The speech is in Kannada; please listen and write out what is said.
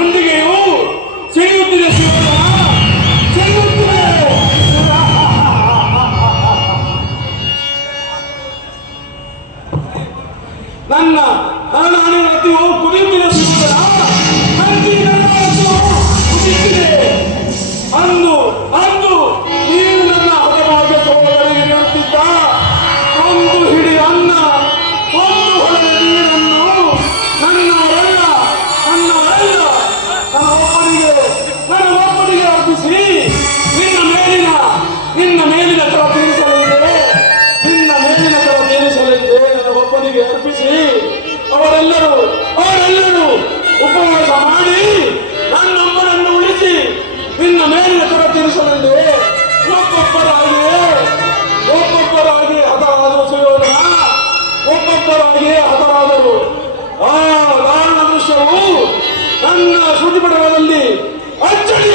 ಗುಂಡಿಗೆಯು ಸಿಡಿಯುತ್ತಿದೆ ಸುಯೋಧನ, ಸಿಡಿಯುತ್ತಿದೆ. ನನ್ನ ಹಣೆ ರತಿಯು ಕುದಿಯುತ್ತಿದೆ ಸುಯೋಧನ, ನಂದಿ ನನ್ನ ರತಿಯು ಕುದಿಯುತ್ತಿದೆ. ಅಂದು ಅಂದು ನೀನು ನನ್ನ ಹದವಾಗಿ ಸೋದರಿಗೆ ನಿಂತಿದ್ದ ಒಂದು ಹಿಡಿ ಅನ್ನ, ಒಂದು ಹೊಳೆಯ ನೀರನ್ನು ನನ್ನವರೆಲ್ಲ ನನ್ನ ಒಬ್ಬನಿಗೆ ಅರ್ಪಿಸಿ ನಿನ್ನ ಮೇಲಿನ ತರ ತೀರಿಸಲಿದೆ, ನಿನ್ನ ಮೇಲಿನ ತರ ತೀರಿಸಲಿದೆ. ನನ್ನ ಒಬ್ಬನಿಗೆ ಅರ್ಪಿಸಿ ಅವರೆಲ್ಲರೂ ಉಪವಾಸ ಮಾಡಿ ನನ್ನೊಬ್ಬನನ್ನು ಉಳಿಸಿ ನಿನ್ನ ಮೇಲಿನ ತರ ತೀರಿಸಲಿದೆ. ಒಬ್ಬೊಬ್ಬರಾಗಿ ಹತರಾದರು ಸುಯೋಧನ, ಒಬ್ಬೊಬ್ಬರಾಗಿ ಹತರಾದರು. ಆ ದಾರುಣ ದೃಶ್ಯವು ನನ್ನ ಶ್ರುತಿಪಟಲದಲ್ಲಿ ಅಚ್ಚಳಿ